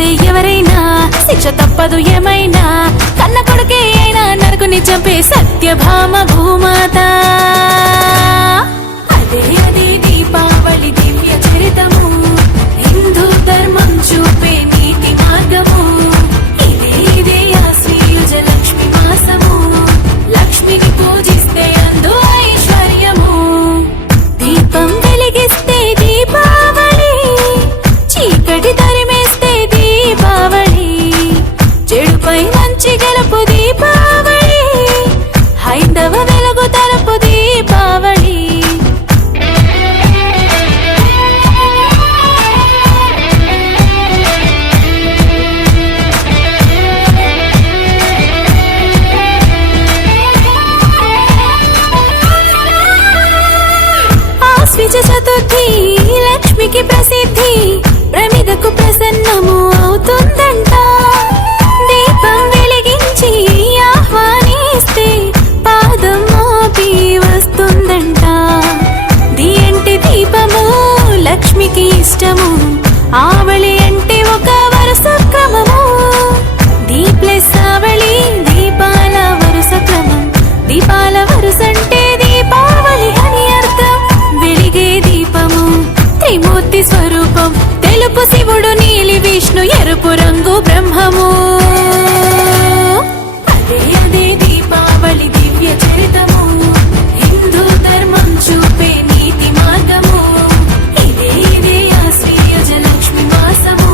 చేస్తే ఎవరైనా శిక్ష తప్పదు ఏమైనా, కన్న కొడుకే అయినా నరకుని చంపే సత్యభామ భూమాత. అదే అదే దీపావళి దివ్య చరితము, హిందూ ధర్మం చూపే నీతి మార్గము. ఇదే ఇదే ఆశ్వయుజ లక్ష్మి మాసము, లక్ష్మిని పూజిస్తే అందు ఐశ్వర్యము. దీపం వెలిగిస్తే దీపావళి, చీకటి తరిమేస్తే దీపావళి, చెడుపై మంచి గెలుపు దీపావళి, హైందవ వెలుగు తలుపు దీపావళి. ఆశ్విజ చతుర్థి లక్ష్మికి ప్రసిద్ధి, ప్రమిదకు ప్రసన్నము అవుతుందంట. దీపం వెలిగించి ఆహ్వానిస్తే పాదం మోపి వస్తుందంట. దియంటి దీపము లక్ష్మికి ఇష్టము, ఆవళి అంటే ఒక వరుస క్రమము. దీప్లెస్ ఆవళి దీపాల వరుస క్రమం, దీపాల వరుసంటే దీపావళి అని అర్థం. వెలిగే దీపము త్రిమూర్తి స్వరూపం, తెలుపు శివుడు, నీలి విష్ణు, ఎరుపు రంగు బ్రహ్మము. అదే అదే దీపావళి దివ్య చరితము, హిందూ ధర్మం చూపే నీతి మార్గము. ఇదే ఇదే ఆశ్వయుజ లక్ష్మి మాసము,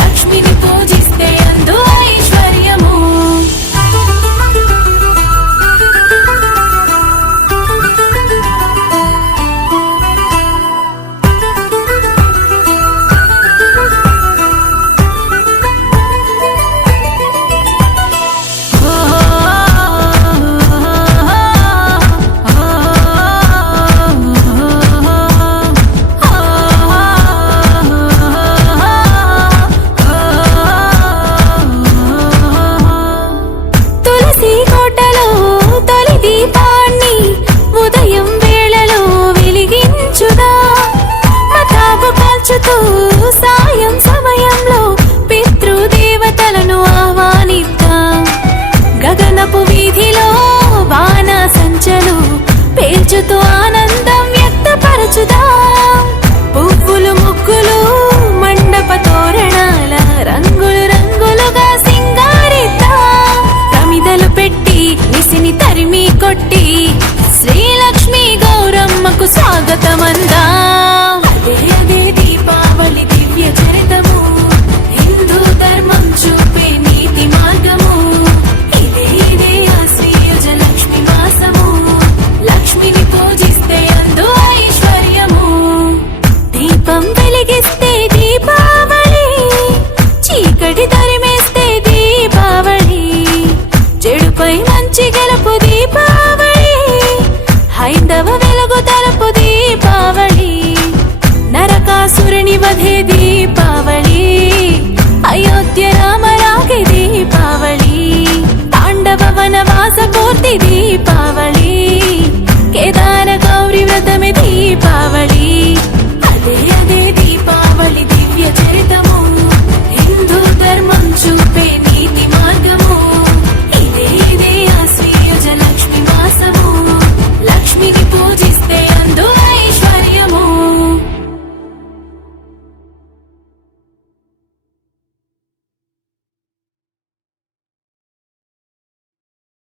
లక్ష్మిని పూజిస్తే అందు ఐశ్వర్యము. తులసి కోటలో తొలి దీపాన్ని ఉదయం వేళలో వెలిగించుదా. మతాబు కాల్చుతూ సాయం సమయంలో పితృదేవతలను ఆహ్వానిద్దాం. గగనపు వీధిలో బాణ సంచలు పేల్చుతూ ఆనందం వ్యక్తపరచుదాం. పువ్వులు ముగ్గులు మండప తోరణాల రంగులు రంగులుగా సింగారిద్దాం. ప్రమిదలు పెట్టి నిసిని తరిమి కొట్టి శ్రీలక్ష్మి గౌరమ్మకు స్వాగతమందా.